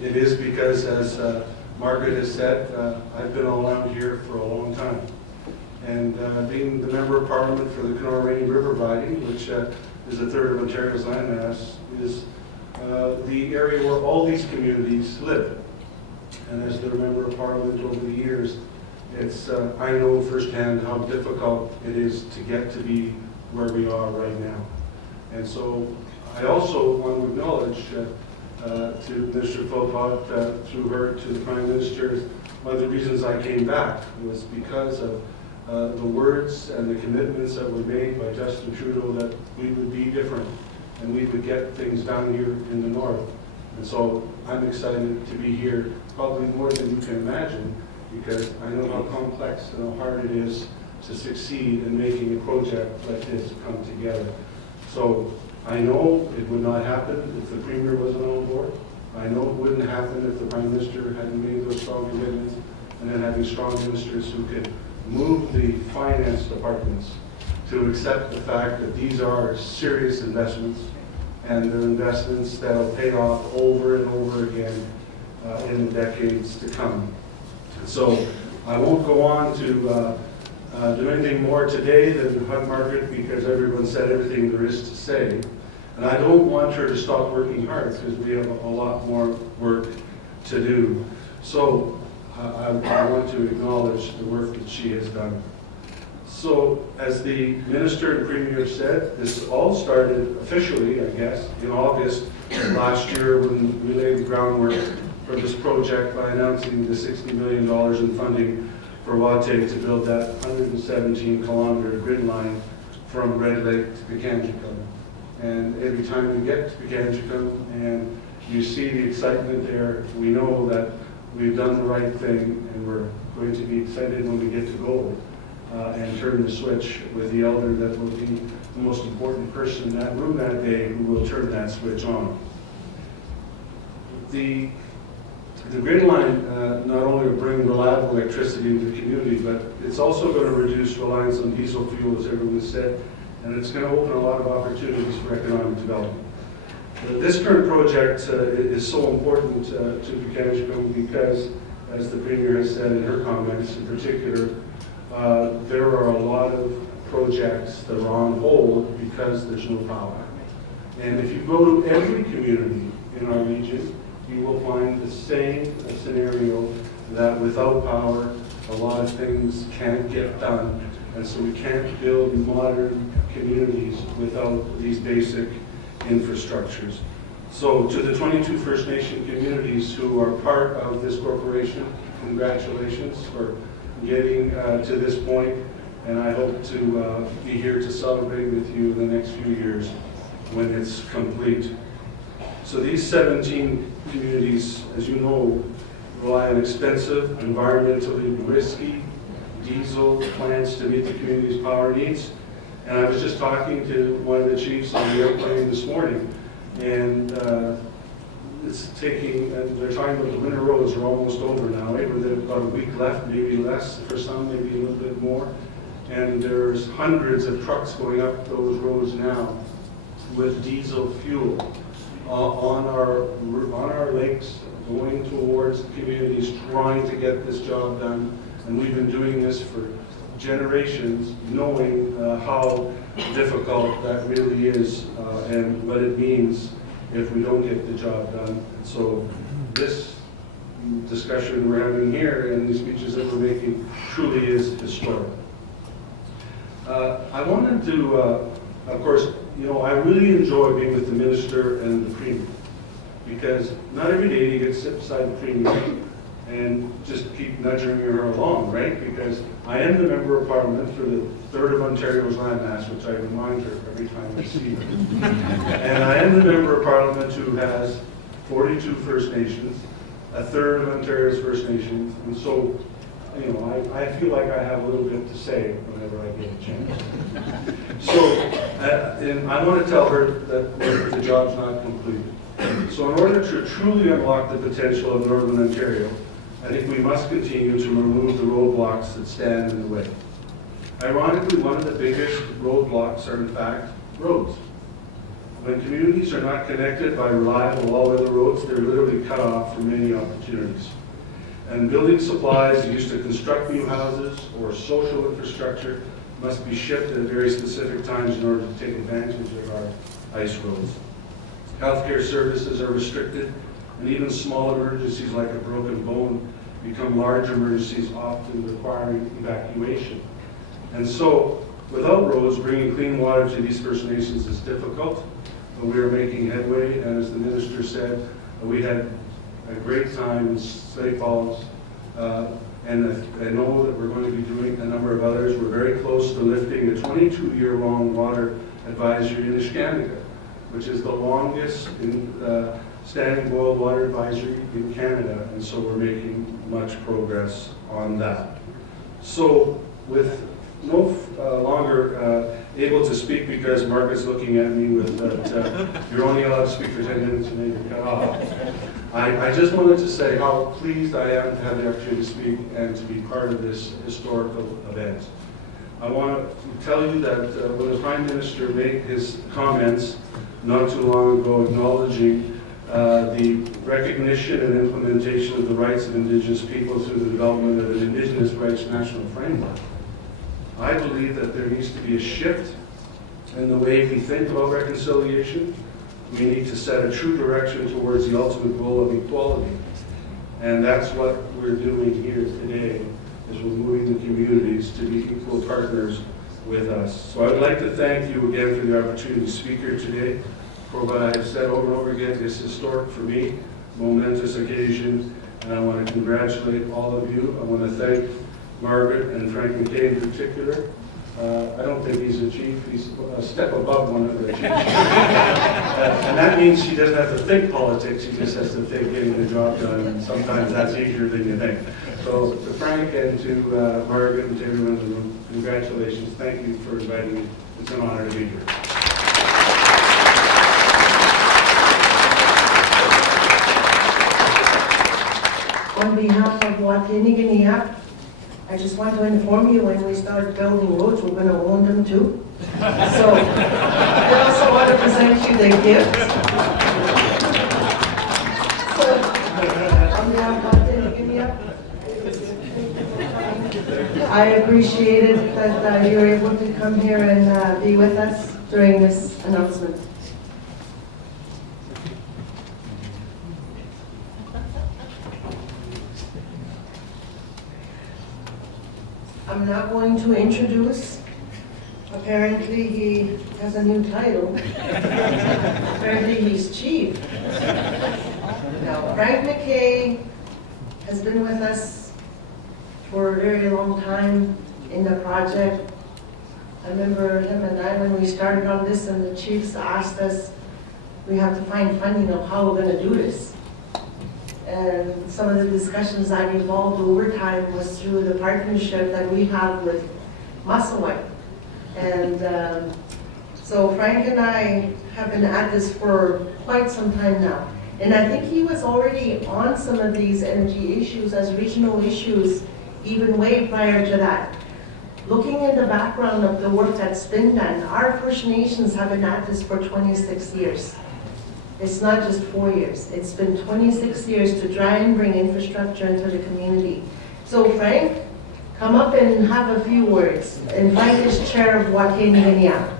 It is because, as Margaret has said, I've been around here for a long time. And being the Member of Parliament for the Kenora River riding, which is a third of Ontario's landmass, is the area where all these communities live. And as the Member of Parliament over the years, it's I know firsthand how difficult it is to get to be where we are right now. And so I also want to acknowledge to Minister Philpott, through her to the Prime Minister, one of the reasons I came back was because of the words and the commitments that were made by Justin Trudeau that we would be different and we would get things done here in the north. And so I'm excited to be here, probably more than you can imagine, because I know how complex and how hard it is to succeed in making a project like this come together. So I know it would not happen if the Premier wasn't on board. I know it wouldn't happen if the Prime Minister hadn't made those strong commitments, and then having strong ministers who could move the finance departments to accept the fact that these are serious investments, and they're investments that will pay off over and over again in the decades to come. So I won't go on to do anything more today than hug Margaret, because everyone said everything there is to say. And I don't want her to stop working hard, because we have a lot more work to do. So I want to acknowledge the work that she has done. So as the Minister and Premier said, this all started officially, I guess, in August last year, when we laid the groundwork for this project by announcing the $60 million in funding for Watay to build that 117-kilometer grid line from Red Lake to Pikangikum. And every time we get to Pikangikum and you see the excitement there, we know that we've done the right thing, and we're going to be excited when we get to go and turn the switch with the elder that will be the most important person in that room that day, who will turn that switch on. The grid line not only will bring reliable electricity into the community, but it's also going to reduce reliance on diesel fuel, as everyone said, and it's going to open a lot of opportunities for economic development. This current project is so important to Pikangikum because, as the Premier has said in her comments in particular, there are a lot of projects that are on hold because there's no power. And if you go to every community in our region, you will find the same scenario, that without power, a lot of things can't get done. And so we can't build modern communities without these basic infrastructures. So to the 22 First Nation communities who are part of this corporation, congratulations for getting to this point, and I hope to be here to celebrate with you in the next few years when it's complete. So these 17 communities, as you know, rely on expensive, environmentally risky diesel plants to meet the community's power needs. And I was just talking to one of the chiefs on the airplane this morning, and it's taking, and they're talking about the winter roads are almost over now, right? With about a week left, maybe less for some, maybe a little bit more. And there's hundreds of trucks going up those roads now with diesel fuel on our lakes, going towards the communities, trying to get this job done. And we've been doing this for generations, knowing how difficult that really is and what it means if we don't get the job done. And so this discussion we're having here and the speeches that we're making truly is historic. I wanted to, of course, you know, I really enjoy being with the Minister and the Premier, because not every day you get to sit beside the Premier and just keep nudging her along, right? Because I am the Member of Parliament for the 3rd of Ontario's landmass, which I remind her every time I see her. And I am the Member of Parliament who has 42 First Nations, a 1/3 of Ontario's First Nations, and so, you know, I feel like I have a little bit to say whenever I get a chance. So, and I want to tell her that the job's not completed. So in order to truly unlock the potential of Northern Ontario, I think we must continue to remove the roadblocks that stand in the way. Ironically, one of the biggest roadblocks are in fact roads. When communities are not connected by reliable all-weather roads, they're literally cut off from many opportunities. And building supplies used to construct new houses or social infrastructure must be shipped at very specific times in order to take advantage of our ice roads. Healthcare services are restricted, and even small emergencies like a broken bone become large emergencies, often requiring evacuation. And so, without roads, bringing clean water to these First Nations is difficult, but we are making headway, and as the Minister said, we had a great time in Slave Falls, and I know that we're going to be doing a number of others. We're very close to lifting a 22-year-long water advisory in Ishkandiga, which is the longest standing boil water advisory in Canada, and so we're making much progress on that. So with no longer able to speak because Margaret's looking at me with that you're only allowed to speak for 10 minutes and then you're cut off. I just wanted to say how pleased I am to have the opportunity to speak and to be part of this historical event. I want to tell you that when the Prime Minister made his comments not too long ago acknowledging the recognition and implementation of the rights of Indigenous people through the development of an Indigenous Rights National Framework, I believe that there needs to be a shift in the way we think about reconciliation. We need to set a true direction towards the ultimate goal of equality. And that's what we're doing here today, is we're moving the communities to be equal partners with us. So I would like to thank you again for the opportunity to speak here today. For what I have said over and over again is historic for me, momentous occasion, and I want to congratulate all of you. I want to thank Margaret and Frank McKay in particular. I don't think he's a chief, he's a step above one of the chiefs. And that means she doesn't have to think politics, she just has to think getting the job done, and sometimes that's easier than you think. So to Frank and to Margaret and to everyone in the room, congratulations. Thank you for inviting me. It's an honor to be here. On behalf of Wataynikaneyap, I just want to inform you when we start building roads, we're going to own them too. So I also want to present you the gift. So on behalf of Wataynikaneyap, I appreciate it that you're able to come here and be with us during this announcement. I'm now going to introduce, apparently he has a new title. Apparently he's chief. Now, Frank McKay has been with us for a very long time in the project. I remember him and I when we started on this and the chiefs asked us, we have to find funding of how we're going to do this. And some of the discussions that evolved over time was through the partnership that we have with Watay. And so Frank and I have been at this for quite some time now. And I think he was already on some of these energy issues as regional issues even way prior to that. Looking in the background of the work that's been done, our First Nations have been at this for 26 years. It's not just 4 years. It's been 26 years to try and bring infrastructure into the community. So Frank, come up and have a few words. And Frank is chair of Wataynikaneyap.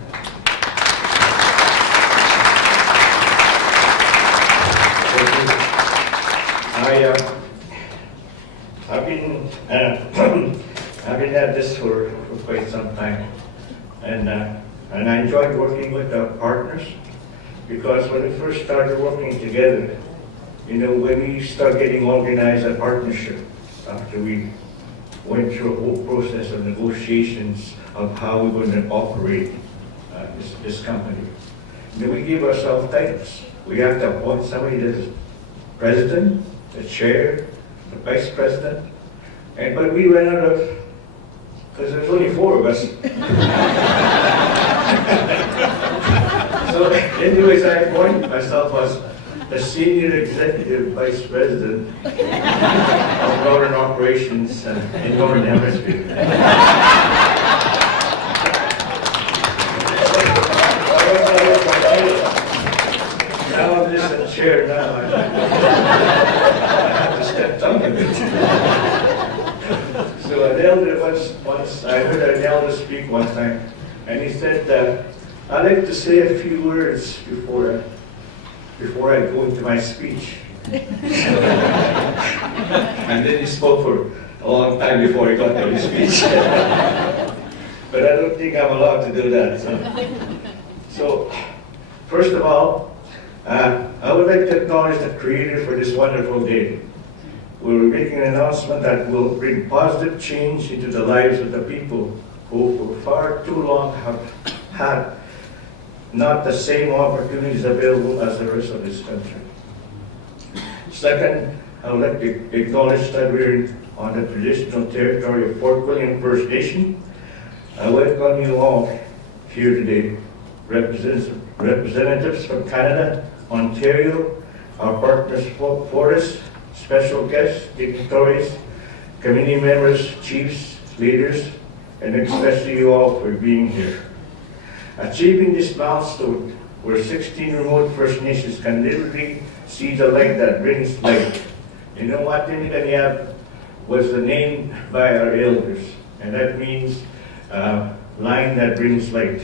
I've been at this for quite some time, and I enjoyed working with our partners. Because when we first started working together, when we started getting organized a partnership, after we went through a whole process of negotiations of how we're going to operate this company, we gave ourselves titles. We have to appoint somebody that is president, the chair, the vice president, but we ran out of, because there's only 4 of us. So anyways, I appointed myself as the Senior Executive Vice President of Northern Operations in Northern Hemisphere. Now I'm just a chair now. I have to step down a bit. So an elder once I heard an elder speak one time, and he said, I'd like to say a few words before I go into my speech. And then he spoke for a long time before he got to his speech. But I don't think I'm allowed to do that. So first of all, I would like to acknowledge the Creator for this wonderful day. We're making an announcement that will bring positive change into the lives of the people who for far too long have had not the same opportunities available as the rest of this country. Second, I would like to acknowledge that we're on the traditional territory of Fort William First Nation. I welcome you all here today, representatives from Canada, Ontario, our partners, Fortis, special guests, dignitaries, community members, chiefs, leaders, and especially you all for being here. Achieving this milestone, where 16 remote First Nations can literally see the light that brings light. You know, Wataynikaneyap was the name by our elders, and that means line that brings light.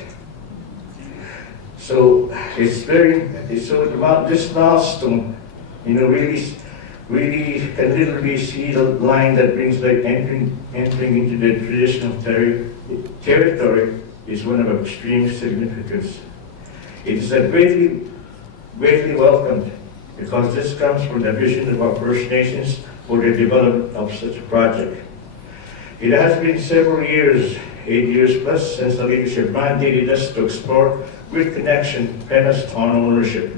So so about this milestone, you know, really can literally see the line that brings light entering into the traditional territory is one of extreme significance. It is a greatly welcomed because this comes from the vision of our First Nations for the development of such a project. It has been several years, 8 years plus, since the leadership mandated us to explore grid connection premised on ownership.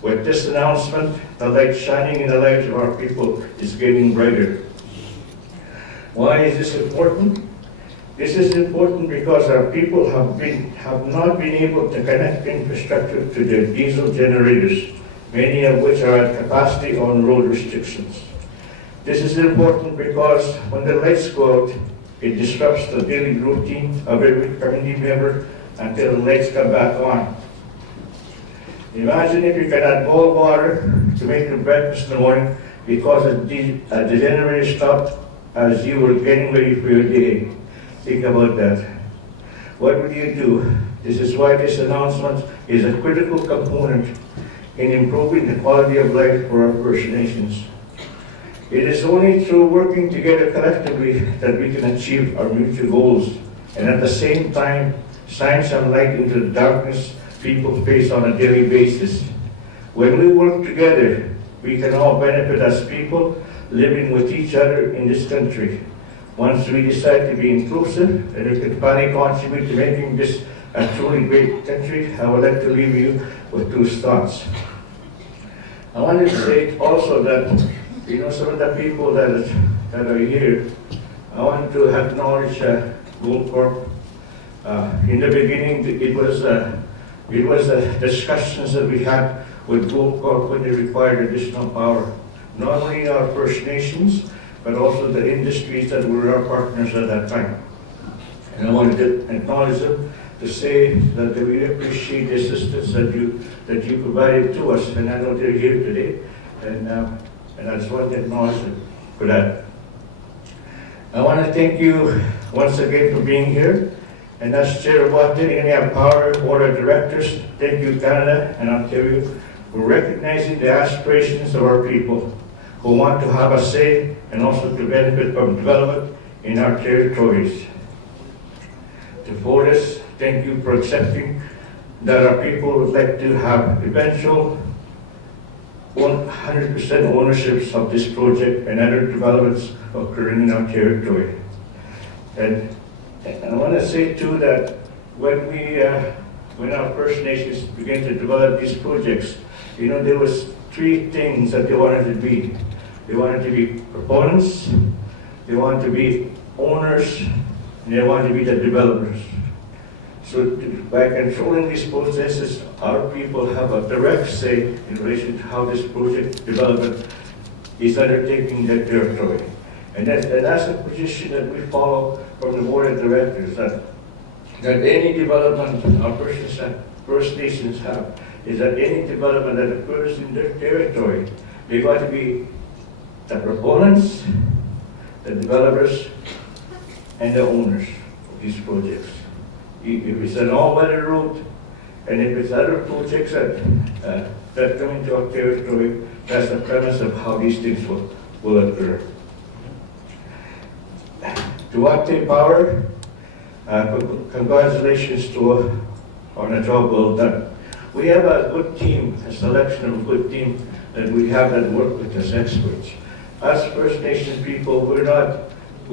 With this announcement, the light shining in the lives of our people is getting brighter. Why is this important? This is important because our people have not been able to connect infrastructure to their diesel generators, many of which are at capacity on road restrictions. This is important because when the lights go out, it disrupts the daily routine of every community member until the lights come back on. Imagine if you could add boiled water to make your breakfast in the morning because the generator stopped as you were getting ready for your day. Think about that. What would you do? This is why this announcement is a critical component in improving the quality of life for our First Nations. It is only through working together collectively that we can achieve our mutual goals and at the same time shine some light into the darkness people face on a daily basis. When we work together, we can all benefit as people living with each other in this country. Once we decide to be inclusive and we can finally contribute to making this a truly great country, I would like to leave you with two thoughts. I wanted to say also that, you know, some of the people that are here, I want to acknowledge Goldcorp. In the beginning, it was discussions that we had with Goldcorp when they required additional power. Not only our First Nations, but also the industries that were our partners at that time. And I wanted to acknowledge them to say that we appreciate the assistance that you provided to us, and I know they're here today, and I just want to acknowledge them for that. I want to thank you once again for being here, and as Chair of Wataynikaneyap Power Board of Directors, thank you Canada and Ontario for recognizing the aspirations of our people who want to have a say and also to benefit from development in our territories. To Fortis, thank you for accepting that our people would like to have eventual 100% ownerships of this project and other developments occurring in our territory. And I want to say too that when our First Nations began to develop these projects, you know, there was three things that they wanted to be. They wanted to be proponents, they wanted to be owners, and they wanted to be the developers. So by controlling these processes, our people have a direct say in relation to how this project development is undertaking in their territory. And that's a position that we follow from the Board of Directors, that any development our First Nations have is that any development that occurs in their territory, they've got to be the proponents, the developers, and the owners of these projects. If it's an all-weather route, and if it's other projects that come into our territory, that's the premise of how these things will occur. To Watay Power, congratulations on a job well done. We have a good team, a selection of a good team that we have that work with as experts. As First Nation people, we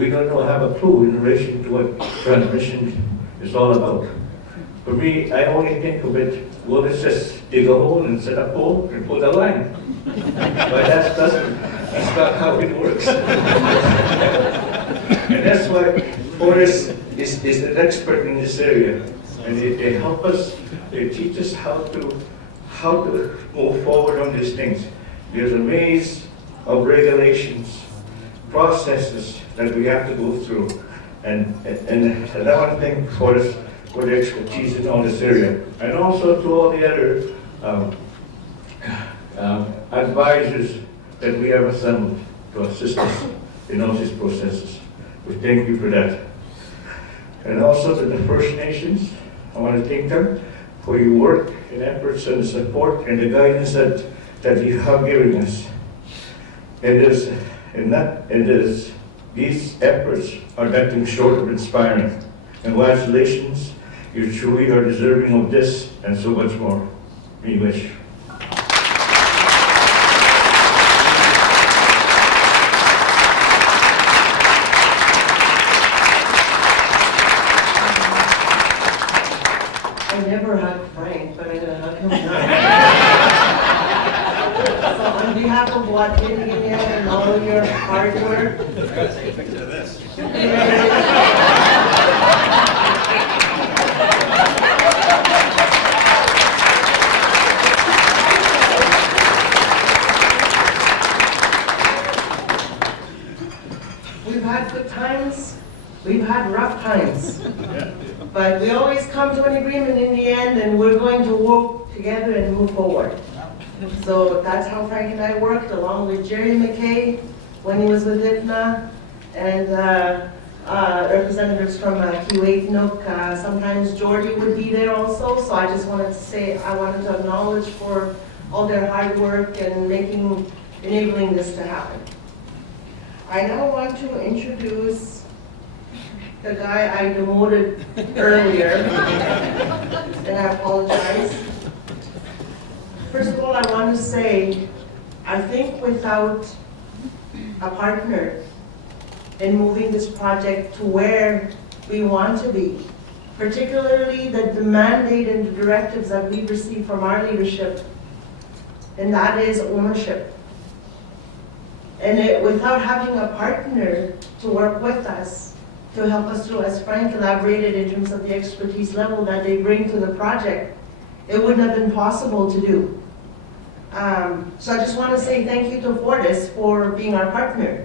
don't have a clue in relation to what transmission is all about. For me, I only think of it, well, let's just dig a hole and set a pole and put a line. But that's not how it works. And that's why Fortis is an expert in this area. And they help us, they teach us how to move forward on these things. there's a maze of regulations, processes that we have to go through. And I want to thank Fortis for their expertise in all this area. And also to all the other advisors that we have assembled to assist us in all these processes. We thank you for that. And also to the First Nations, I want to thank them for your work and efforts and support and the guidance that you have given us. These efforts are nothing short of inspiring. Congratulations, you truly are deserving of this and so much more. We wish. I never hugged Frank, but I'm gonna hug him now. So on behalf of Wataynikaneyap and all of your hard work. Take a picture of this. We've had good times, we've had rough times. But we always come to an agreement in the end, and we're going to work together and move forward. So that's how Frank and I worked, along with Jerry McKay when he was with IFNA, and representatives from Kiwait-Nook. Sometimes Jordy would be there also, so I just wanted to say, I wanted to acknowledge for all their hard work and enabling this to happen. I now want to introduce the guy I demoted earlier, and I apologize. First of all, I want to say, I think without a partner in moving this project to where we want to be, particularly the mandate and the directives that we've received from our leadership, and that is ownership. And without having a partner to work with us, to help us through, as Frank elaborated in terms of the expertise level that they bring to the project, it wouldn't have been possible to do. So I just want to say thank you to Fortis for being our partner.